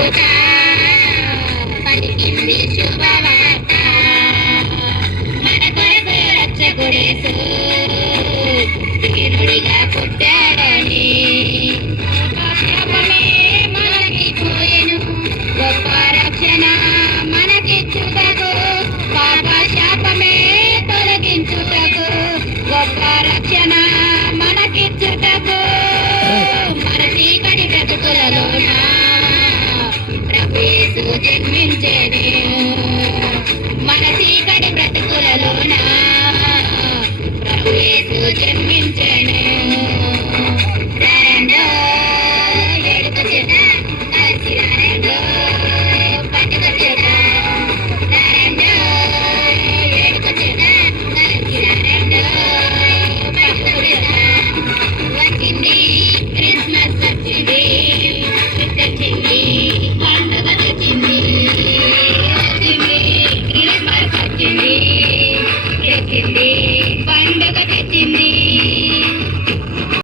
దూత పలికింది శుభవార్త మన కొరకు రక్షకుడేసు దీనుడిగా పుట్టాడని పాపమే మనకి పోయెను గొప్ప రక్షణ మనకిచ్చుటకు పాప శాపమే తొలగించుటకు గొప్ప రక్షణ మనకిచ్చుటకు మన చీకటి బ్రతుకులలోన ప్రభు యేసు జన్మించెను మన చీకటి బ్రతుకులలోన ప్రభు యేసు జన్మించెను రారండో ఏడుక చేత కలిసి రారండో పండుగ చేత రారండో ఏడుక చేత కలిసి రారండో పండుగ చేత వచ్చింది క్రిస్మస్ వచ్చింది తెచ్చింది పండుగ తెచ్చింది వచ్చింది క్రిస్మస్ వచ్చింది తెచ్చింది